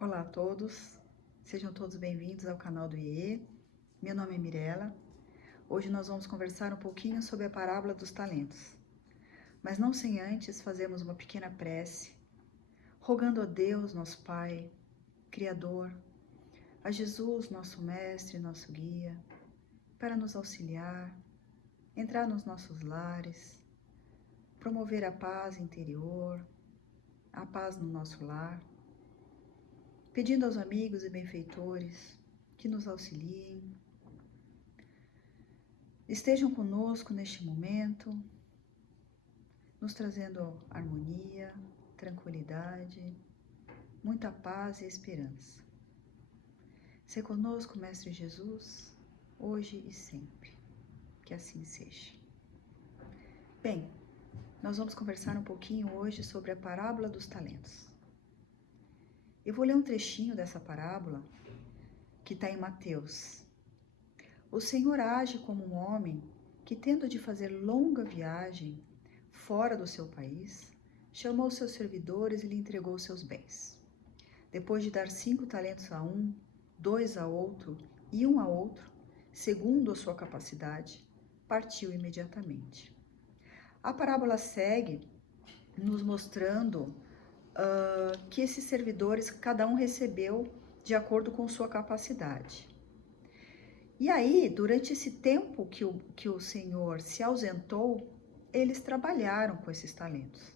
Olá a todos, sejam todos bem-vindos ao canal do IE. Meu nome é Mirella. Hoje nós vamos conversar um pouquinho sobre a parábola dos talentos, mas não sem antes fazermos uma pequena prece, rogando a Deus, nosso Pai, Criador, a Jesus, nosso Mestre, nosso Guia, para nos auxiliar, entrar nos nossos lares, promover a paz interior, a paz no nosso lar, pedindo aos amigos e benfeitores que nos auxiliem, estejam conosco neste momento, nos trazendo harmonia, tranquilidade, muita paz e esperança. Se conosco, Mestre Jesus, hoje e sempre. Que assim seja. Bem, nós vamos conversar um pouquinho hoje sobre a parábola dos talentos. Eu vou ler um trechinho dessa parábola que está em Mateus. O Senhor age como um homem que, tendo de fazer longa viagem fora do seu país, chamou seus servidores e lhe entregou seus bens. Depois de dar 5 talentos a um, 2 a outro e 1 a outro, segundo a sua capacidade, partiu imediatamente. A parábola segue nos mostrando que esses servidores, cada um recebeu de acordo com sua capacidade. E aí, durante esse tempo que o Senhor se ausentou, eles trabalharam com esses talentos.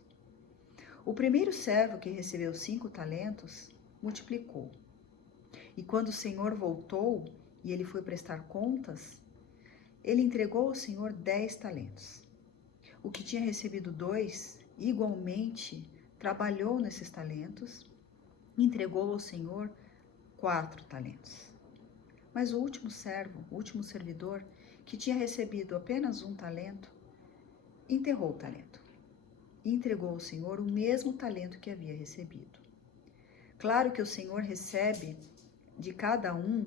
O primeiro servo que recebeu 5 talentos, multiplicou. E quando o Senhor voltou e ele foi prestar contas, ele entregou ao Senhor 10 talentos. O que tinha recebido 2, igualmente, trabalhou nesses talentos e entregou ao Senhor 4 talentos. Mas o último servo, o último servidor, que tinha recebido apenas 1 talento, enterrou o talento e entregou ao Senhor o mesmo talento que havia recebido. Claro que o Senhor recebe de cada um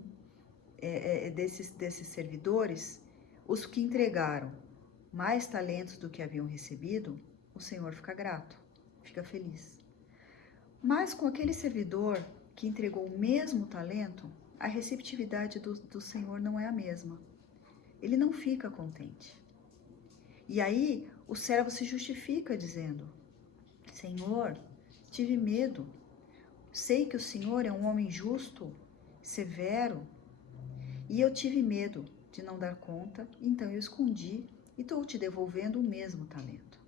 desses servidores, os que entregaram mais talentos do que haviam recebido, o Senhor fica grato, fica feliz. Mas com aquele servidor que entregou o mesmo talento, a receptividade do Senhor não é a mesma. Ele não fica contente. E aí o servo se justifica dizendo: Senhor, tive medo. Sei que o Senhor é um homem justo, severo, e eu tive medo de não dar conta, então eu escondi e estou te devolvendo o mesmo talento.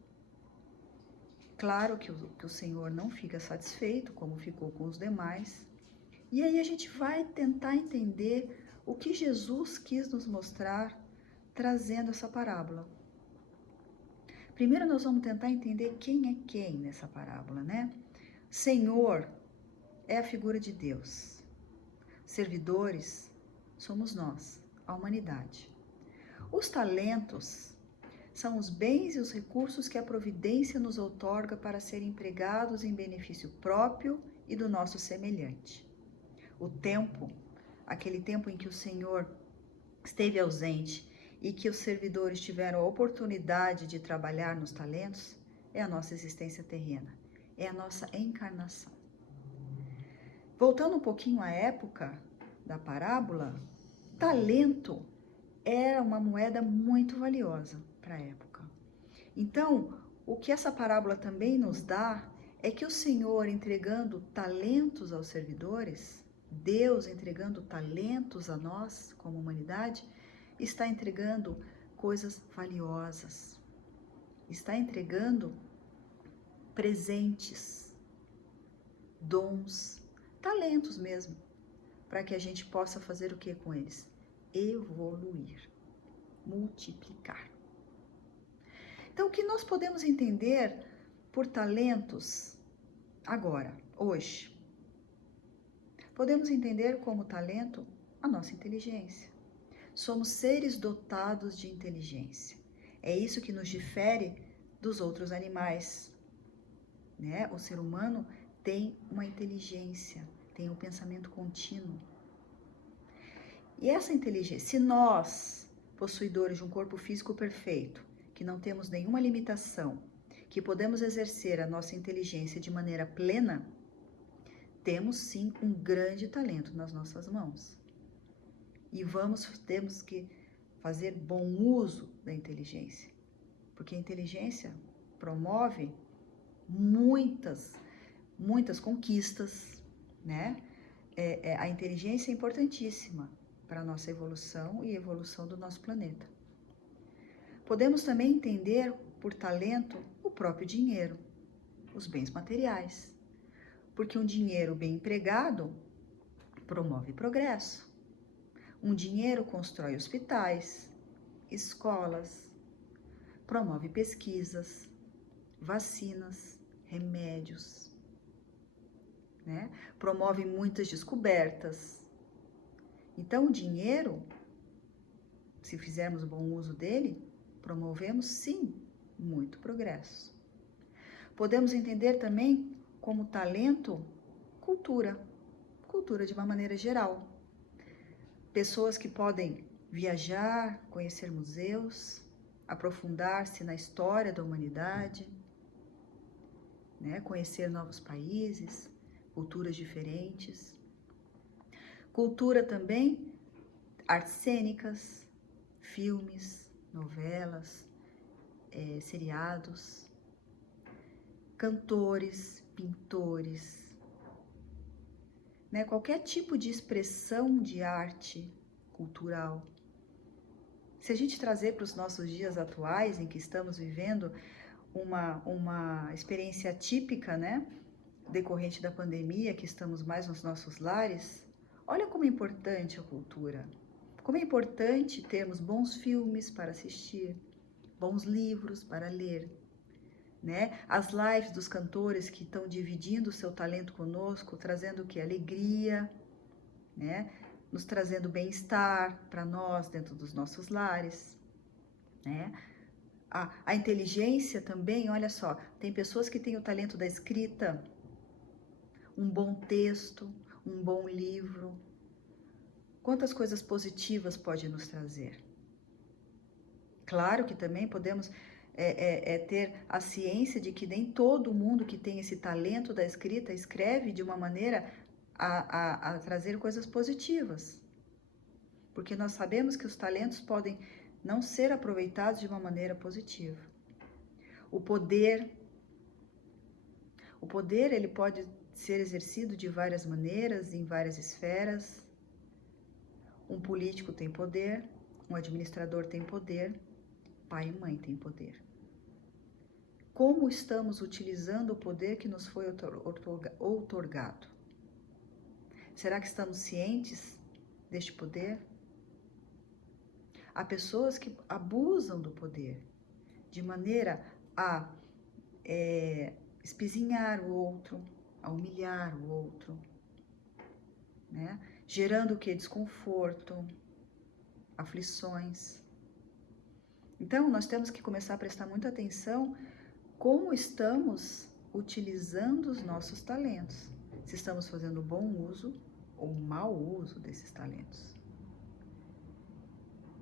Claro que o Senhor não fica satisfeito, como ficou com os demais. E aí a gente vai tentar entender o que Jesus quis nos mostrar trazendo essa parábola. Primeiro nós vamos tentar entender quem é quem nessa parábola, né? Senhor é a figura de Deus. Servidores somos nós, a humanidade. Os talentos são os bens e os recursos que a providência nos outorga para serem empregados em benefício próprio e do nosso semelhante. O tempo, aquele tempo em que o Senhor esteve ausente e que os servidores tiveram a oportunidade de trabalhar nos talentos, é a nossa existência terrena, é a nossa encarnação. Voltando um pouquinho à época da parábola, talento era uma moeda muito valiosa para a época. Então, o que essa parábola também nos dá é que o Senhor entregando talentos aos servidores, Deus entregando talentos a nós como humanidade, está entregando coisas valiosas, está entregando presentes, dons, talentos mesmo, para que a gente possa fazer o que com eles? Evoluir, multiplicar. Então, o que nós podemos entender por talentos agora, hoje? Podemos entender como talento a nossa inteligência. Somos seres dotados de inteligência. É isso que nos difere dos outros animais, né? O ser humano tem uma inteligência, tem um pensamento contínuo. E essa inteligência, se nós, possuidores de um corpo físico perfeito, que não temos nenhuma limitação, que podemos exercer a nossa inteligência de maneira plena, temos sim um grande talento nas nossas mãos. E temos que fazer bom uso da inteligência, porque a inteligência promove muitas conquistas, né? A inteligência é importantíssima para a nossa evolução e evolução do nosso planeta. Podemos também entender por talento o próprio dinheiro, os bens materiais, porque um dinheiro bem empregado promove progresso. Um dinheiro constrói hospitais, escolas, promove pesquisas, vacinas, remédios, né? Promove muitas descobertas. Então, o dinheiro, se fizermos bom uso dele, promovemos sim muito progresso. Podemos entender também como talento cultura de uma maneira geral. Pessoas que podem viajar, conhecer museus, aprofundar-se na história da humanidade, né? Conhecer novos países, culturas diferentes. Cultura também, artes cênicas, filmes, novelas, seriados, cantores, pintores, né? Qualquer tipo de expressão de arte cultural. Se a gente trazer para os nossos dias atuais, em que estamos vivendo uma experiência típica, né? Decorrente da pandemia, que estamos mais nos nossos lares, olha como é importante a cultura. Como é importante termos bons filmes para assistir, bons livros para ler, né? As lives dos cantores que estão dividindo o seu talento conosco, trazendo o que? Alegria, né? Nos trazendo bem-estar para nós dentro dos nossos lares, né? A inteligência também, olha só, tem pessoas que têm o talento da escrita, um bom texto, um bom livro. Quantas coisas positivas pode nos trazer? Claro que também podemos ter a ciência de que nem todo mundo que tem esse talento da escrita escreve de uma maneira a trazer coisas positivas. Porque nós sabemos que os talentos podem não ser aproveitados de uma maneira positiva. O poder ele pode ser exercido de várias maneiras, em várias esferas. Um político tem poder, um administrador tem poder, pai e mãe têm poder. Como estamos utilizando o poder que nos foi outorgado? Será que estamos cientes deste poder? Há pessoas que abusam do poder de maneira a espizinhar o outro, a humilhar o outro, né? Gerando o que? Desconforto, aflições. Então, nós temos que começar a prestar muita atenção como estamos utilizando os nossos talentos. Se estamos fazendo bom uso ou mau uso desses talentos.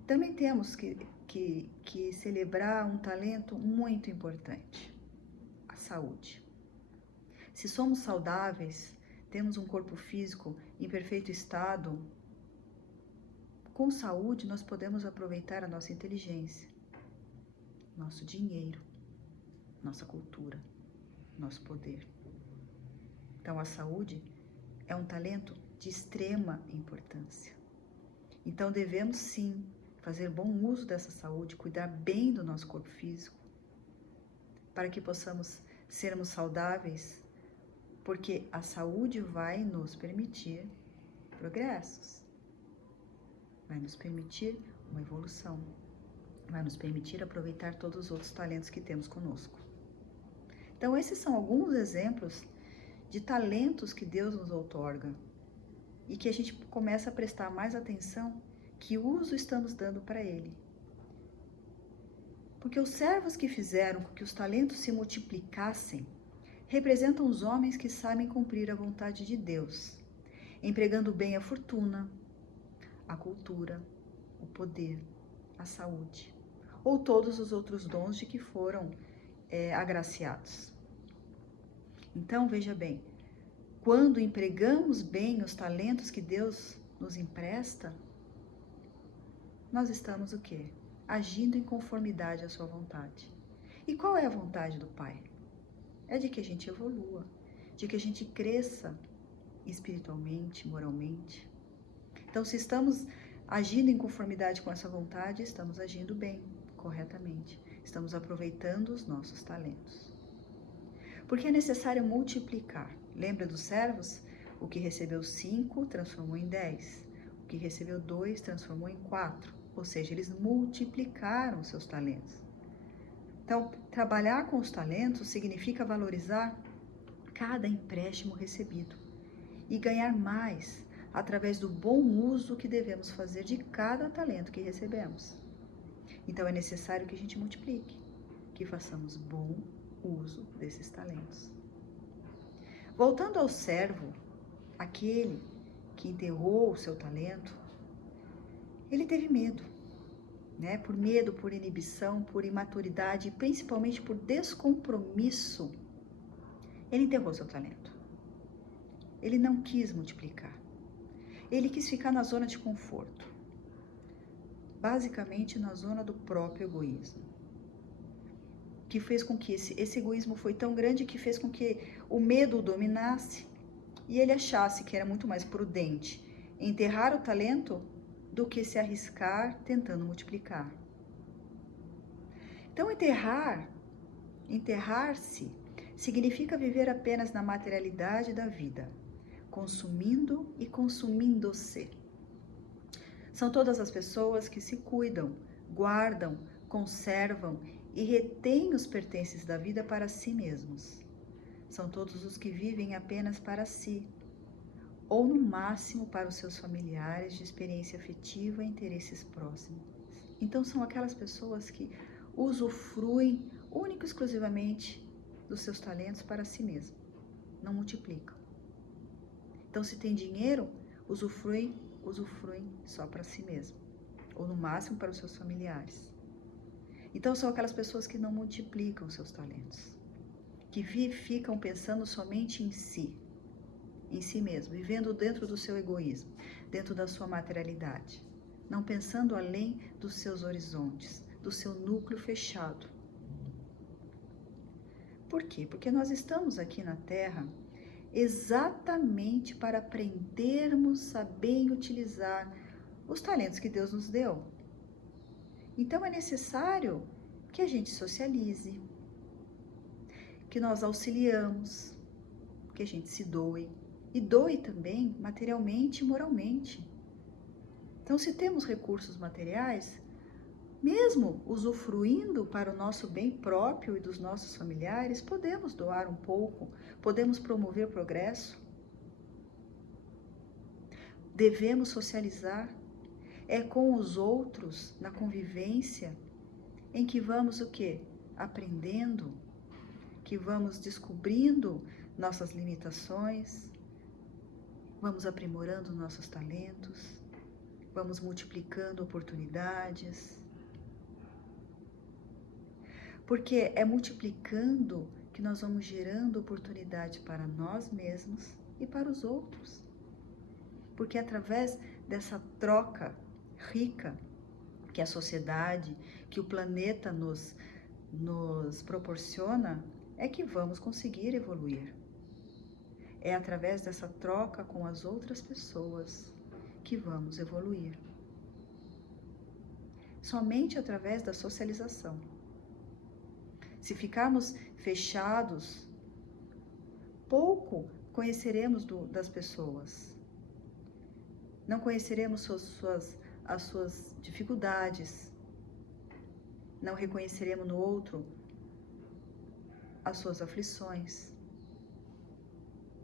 Também temos que celebrar um talento muito importante, a saúde. Se somos saudáveis, temos um corpo físico em perfeito estado, com saúde nós podemos aproveitar a nossa inteligência, nosso dinheiro, nossa cultura, nosso poder. Então a saúde é um talento de extrema importância. Então devemos sim fazer bom uso dessa saúde, cuidar bem do nosso corpo físico, para que possamos sermos saudáveis, porque a saúde vai nos permitir progressos, vai nos permitir uma evolução, vai nos permitir aproveitar todos os outros talentos que temos conosco. Então esses são alguns exemplos de talentos que Deus nos outorga e que a gente começa a prestar mais atenção que uso estamos dando para ele. Porque os servos que fizeram com que os talentos se multiplicassem representam os homens que sabem cumprir a vontade de Deus, empregando bem a fortuna, a cultura, o poder, a saúde, ou todos os outros dons de que foram agraciados. Então, veja bem, quando empregamos bem os talentos que Deus nos empresta, nós estamos o quê? Agindo em conformidade à sua vontade. E qual é a vontade do Pai? É de que a gente evolua, de que a gente cresça espiritualmente, moralmente. Então, se estamos agindo em conformidade com essa vontade, estamos agindo bem, corretamente. Estamos aproveitando os nossos talentos. Porque é necessário multiplicar. Lembra dos servos? O que recebeu 5 transformou em 10. O que recebeu 2 transformou em 4. Ou seja, eles multiplicaram seus talentos. Então, trabalhar com os talentos significa valorizar cada empréstimo recebido e ganhar mais através do bom uso que devemos fazer de cada talento que recebemos. Então, é necessário que a gente multiplique, que façamos bom uso desses talentos. Voltando ao servo, aquele que enterrou o seu talento, ele teve medo, né? Por medo, por inibição, por imaturidade e principalmente por descompromisso, ele enterrou seu talento. Ele não quis multiplicar. Ele quis ficar na zona de conforto, basicamente na zona do próprio egoísmo, que fez com que esse egoísmo foi tão grande que fez com que o medo o dominasse e ele achasse que era muito mais prudente enterrar o talento do que se arriscar tentando multiplicar. Então, enterrar-se, significa viver apenas na materialidade da vida, consumindo e consumindo-se. São todas as pessoas que se cuidam, guardam, conservam e retêm os pertences da vida para si mesmos. São todos os que vivem apenas para si, ou no máximo para os seus familiares de experiência afetiva e interesses próximos. Então são aquelas pessoas que usufruem única e exclusivamente dos seus talentos para si mesmo, não multiplicam. Então, se tem dinheiro, usufruem só para si mesmo, ou no máximo para os seus familiares. Então, são aquelas pessoas que não multiplicam seus talentos, que ficam pensando somente em si mesmo, vivendo dentro do seu egoísmo, dentro da sua materialidade, não pensando além dos seus horizontes, do seu núcleo fechado. Por quê? Porque nós estamos aqui na Terra exatamente para aprendermos a bem utilizar os talentos que Deus nos deu. Então é necessário que a gente socialize, que nós auxiliamos, que a gente se doe, e doe também materialmente e moralmente. Então, se temos recursos materiais, mesmo usufruindo para o nosso bem próprio e dos nossos familiares, podemos doar um pouco, podemos promover progresso. Devemos socializar. É com os outros, na convivência, em que vamos o quê? Aprendendo, que vamos descobrindo nossas limitações, vamos aprimorando nossos talentos, vamos multiplicando oportunidades. Porque é multiplicando que nós vamos gerando oportunidade para nós mesmos e para os outros. Porque é através dessa troca rica que a sociedade, que o planeta nos proporciona, é que vamos conseguir evoluir. É através dessa troca com as outras pessoas que vamos evoluir. Somente através da socialização. Se ficarmos fechados, pouco conheceremos das pessoas. Não conheceremos as suas dificuldades. Não reconheceremos no outro as suas aflições.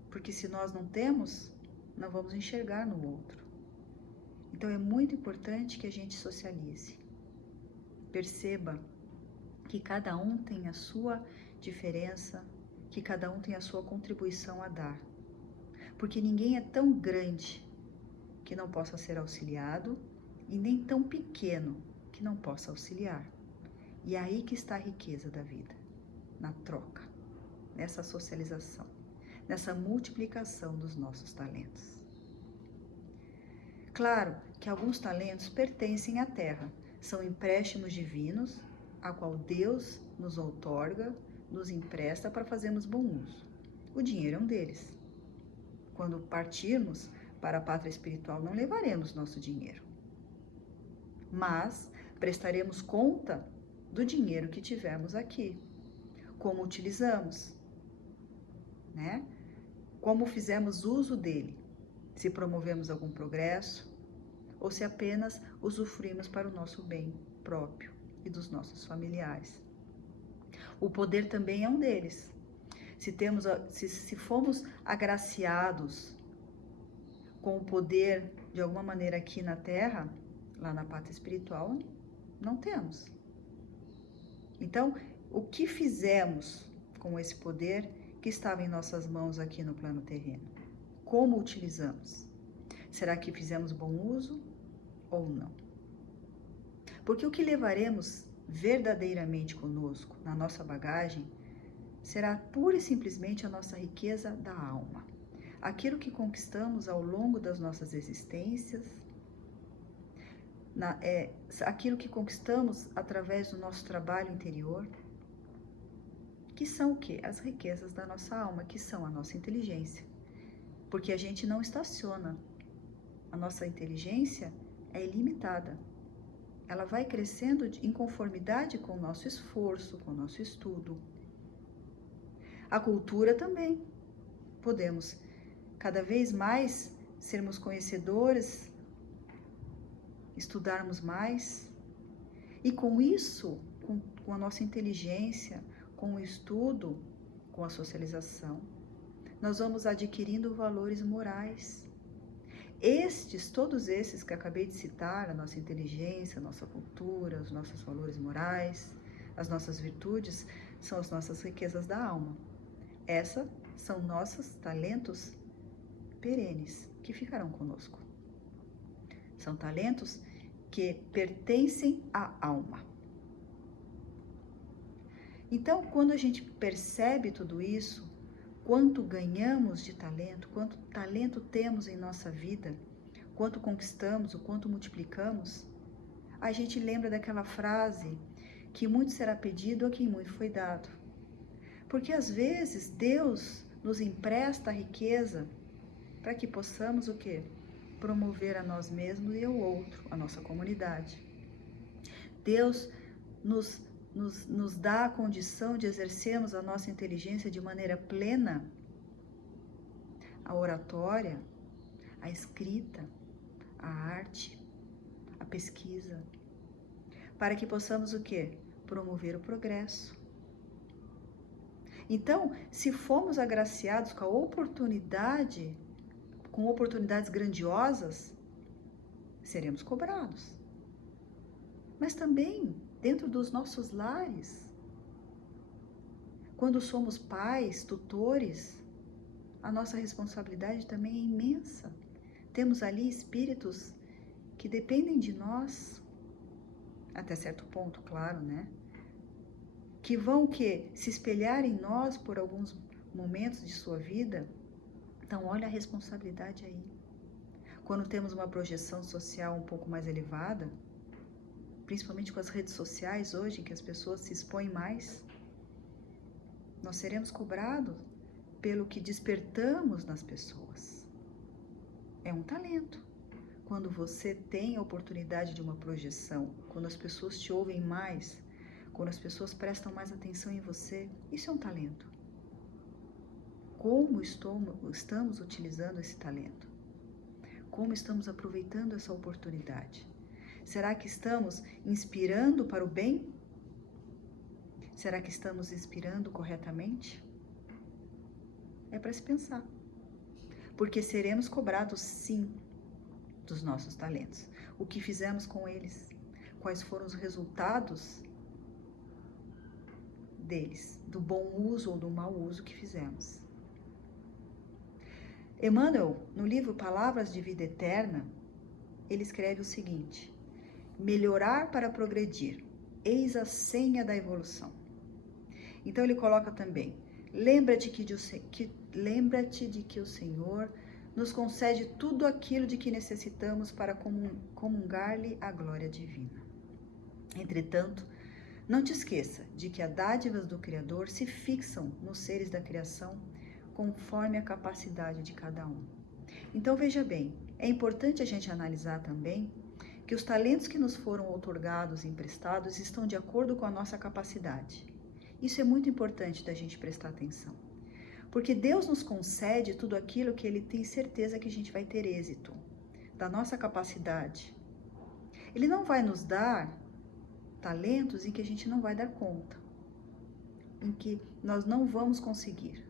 Porque se nós não temos, não vamos enxergar no outro. Então é muito importante que a gente socialize. Perceba que cada um tem a sua diferença, que cada um tem a sua contribuição a dar. Porque ninguém é tão grande que não possa ser auxiliado e nem tão pequeno que não possa auxiliar. E é aí que está a riqueza da vida, na troca, nessa socialização, nessa multiplicação dos nossos talentos. Claro que alguns talentos pertencem à terra, são empréstimos divinos, a qual Deus nos outorga, nos empresta para fazermos bom uso. O dinheiro é um deles. Quando partirmos para a pátria espiritual, não levaremos nosso dinheiro, mas prestaremos conta do dinheiro que tivermos aqui, como utilizamos, né? Como fizemos uso dele, se promovemos algum progresso ou se apenas usufruímos para o nosso bem próprio e dos nossos familiares. O poder também é um deles. Se fomos agraciados com o poder de alguma maneira aqui na Terra, lá na pátria espiritual, não temos. Então, o que fizemos com esse poder que estava em nossas mãos aqui no plano terreno? Como utilizamos? Será que fizemos bom uso ou não? Porque o que levaremos verdadeiramente conosco, na nossa bagagem, será pura e simplesmente a nossa riqueza da alma. Aquilo que conquistamos ao longo das nossas existências, aquilo que conquistamos através do nosso trabalho interior, que são o quê? As riquezas da nossa alma, que são a nossa inteligência. Porque a gente não estaciona. A nossa inteligência é ilimitada. Ela vai crescendo em conformidade com o nosso esforço, com o nosso estudo. A cultura também. Podemos cada vez mais sermos conhecedores, estudarmos mais. E com isso, com a nossa inteligência, com o estudo, com a socialização, nós vamos adquirindo valores morais. Todos esses que acabei de citar, a nossa inteligência, a nossa cultura, os nossos valores morais, as nossas virtudes, são as nossas riquezas da alma. Essas são nossos talentos perenes, que ficarão conosco. São talentos que pertencem à alma. Então, quando a gente percebe tudo isso, quanto ganhamos de talento, quanto talento temos em nossa vida, quanto conquistamos, o quanto multiplicamos, a gente lembra daquela frase que muito será pedido a quem muito foi dado. Porque às vezes Deus nos empresta a riqueza para que possamos o quê? Promover a nós mesmos e ao outro, a nossa comunidade. Deus nos dá a condição de exercermos a nossa inteligência de maneira plena, a oratória, a escrita, a arte, a pesquisa, para que possamos o quê? Promover o progresso. Então, se fomos agraciados com oportunidades grandiosas, seremos cobrados. Mas também dentro dos nossos lares, quando somos pais, tutores, a nossa responsabilidade também é imensa. Temos ali espíritos que dependem de nós, até certo ponto, claro, né? Que vão se espelhar em nós por alguns momentos de sua vida. Então, olha a responsabilidade aí. Quando temos uma projeção social um pouco mais elevada, principalmente com as redes sociais hoje, em que as pessoas se expõem mais, nós seremos cobrados pelo que despertamos nas pessoas. É um talento. Quando você tem a oportunidade de uma projeção, quando as pessoas te ouvem mais, quando as pessoas prestam mais atenção em você, isso é um talento. Como estamos utilizando esse talento? Como estamos aproveitando essa oportunidade? Será que estamos inspirando para o bem? Será que estamos inspirando corretamente? É para se pensar. Porque seremos cobrados, sim, dos nossos talentos. O que fizemos com eles? Quais foram os resultados deles? Do bom uso ou do mau uso que fizemos? Emmanuel, no livro Palavras de Vida Eterna, ele escreve o seguinte: melhorar para progredir, eis a senha da evolução. Então ele coloca também: lembra-te que Lembra-te de que o Senhor nos concede tudo aquilo de que necessitamos para comungar-lhe a glória divina. Entretanto, não te esqueça de que as dádivas do Criador se fixam nos seres da criação conforme a capacidade de cada um. Então veja bem, é importante a gente analisar também que os talentos que nos foram outorgados e emprestados estão de acordo com a nossa capacidade. Isso é muito importante da gente prestar atenção. Porque Deus nos concede tudo aquilo que Ele tem certeza que a gente vai ter êxito, da nossa capacidade. Ele não vai nos dar talentos em que a gente não vai dar conta, em que nós não vamos conseguir.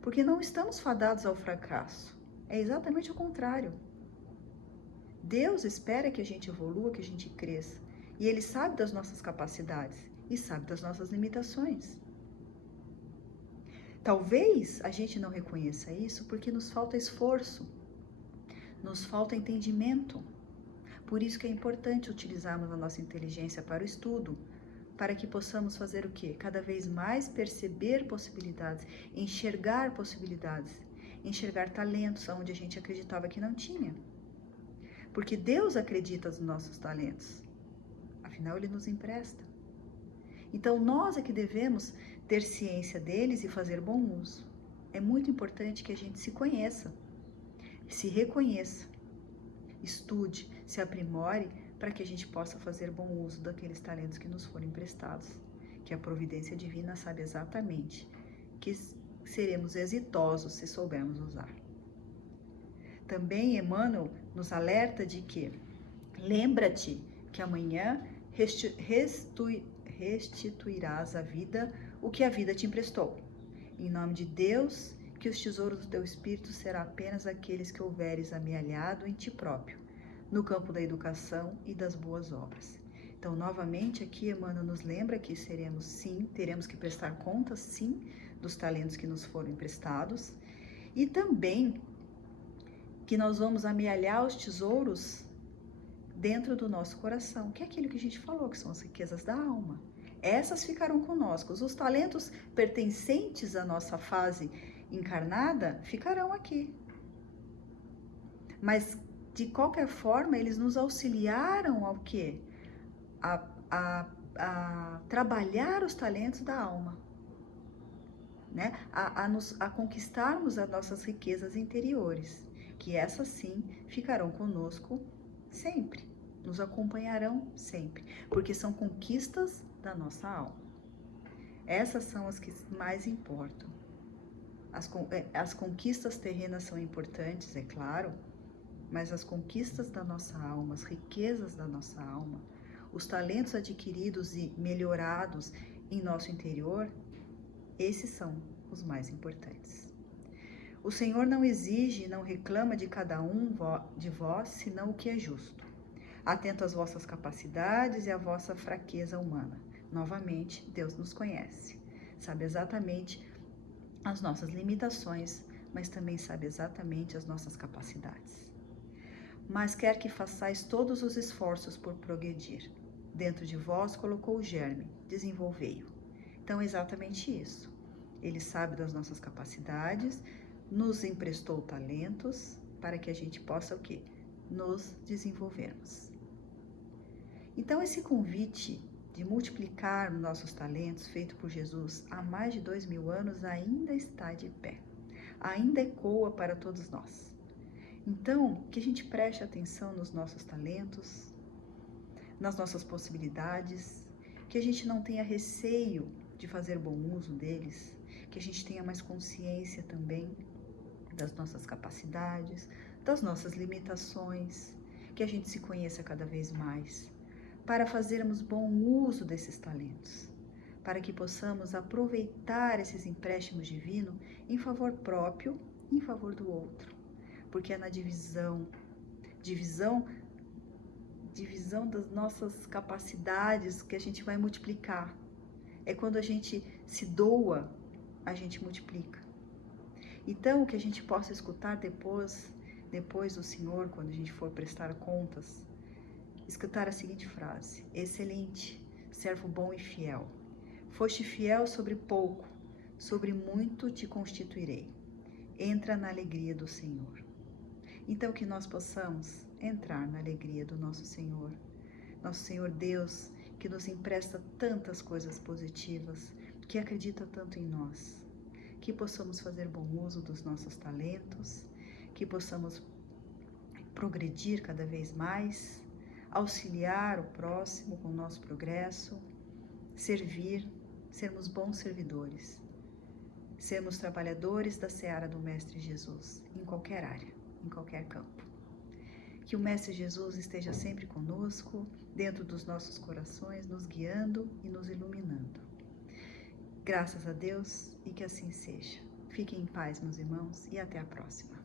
Porque não estamos fadados ao fracasso. É exatamente o contrário. Deus espera que a gente evolua, que a gente cresça. E Ele sabe das nossas capacidades e sabe das nossas limitações. Talvez a gente não reconheça isso porque nos falta esforço, nos falta entendimento. Por isso que é importante utilizarmos a nossa inteligência para o estudo, para que possamos fazer o quê? Cada vez mais perceber possibilidades, enxergar talentos onde a gente acreditava que não tinha. Porque Deus acredita nos nossos talentos, afinal Ele nos empresta. Então nós é que devemos ter ciência deles e fazer bom uso. É muito importante que a gente se conheça, se reconheça, estude, se aprimore para que a gente possa fazer bom uso daqueles talentos que nos foram emprestados, que a providência divina sabe exatamente que seremos exitosos se soubermos usar. Também Emmanuel nos alerta de que lembra-te que amanhã restituirás à vida o que a vida te emprestou. Em nome de Deus, que os tesouros do teu espírito serão apenas aqueles que houveres amealhado em ti próprio, no campo da educação e das boas obras. Então, novamente, aqui Emmanuel nos lembra que teremos que prestar contas, sim, dos talentos que nos foram emprestados, e também que nós vamos amealhar os tesouros dentro do nosso coração, que é aquilo que a gente falou, que são as riquezas da alma. Essas ficarão conosco. Os talentos pertencentes à nossa fase encarnada ficarão aqui. Mas, de qualquer forma, eles nos auxiliaram ao quê? A trabalhar os talentos da alma, né? A conquistarmos as nossas riquezas interiores, que essas sim ficarão conosco sempre, nos acompanharão sempre, porque são conquistas da nossa alma. Essas são as que mais importam. As conquistas terrenas são importantes, é claro, mas as conquistas da nossa alma, as riquezas da nossa alma, os talentos adquiridos e melhorados em nosso interior, esses são os mais importantes. O Senhor não exige e não reclama de cada um de vós, senão o que é justo. Atento às vossas capacidades e à vossa fraqueza humana. Novamente, Deus nos conhece, sabe exatamente as nossas limitações, mas também sabe exatamente as nossas capacidades. Mas quer que façais todos os esforços por progredir. Dentro de vós colocou o germe, desenvolvei-o. Então é exatamente isso. Ele sabe das nossas capacidades, nos emprestou talentos para que a gente possa o quê? Nos desenvolvermos. Então esse convite de multiplicar nossos talentos feito por Jesus há mais de 2000 anos ainda está de pé. Ainda ecoa para todos nós. Então, que a gente preste atenção nos nossos talentos, nas nossas possibilidades, que a gente não tenha receio de fazer bom uso deles, que a gente tenha mais consciência também das nossas capacidades, das nossas limitações, que a gente se conheça cada vez mais, para fazermos bom uso desses talentos, para que possamos aproveitar esses empréstimos divinos em favor próprio e em favor do outro, porque é na divisão das nossas capacidades que a gente vai multiplicar. É quando a gente se doa, a gente multiplica. Então, que a gente possa escutar depois do Senhor, quando a gente for prestar contas, escutar a seguinte frase: excelente, servo bom e fiel. Foste fiel sobre pouco, sobre muito te constituirei. entra na alegria do Senhor. Então que nós possamos entrar na alegria do nosso Senhor Deus, que nos empresta tantas coisas positivas, que acredita tanto em nós, que possamos fazer bom uso dos nossos talentos, que possamos progredir cada vez mais, auxiliar o próximo com o nosso progresso, servir, sermos bons servidores, sermos trabalhadores da seara do Mestre Jesus, em qualquer área, em qualquer campo. Que o Mestre Jesus esteja sempre conosco, dentro dos nossos corações, nos guiando e nos iluminando. Graças a Deus e que assim seja. Fiquem em paz, meus irmãos, e até a próxima.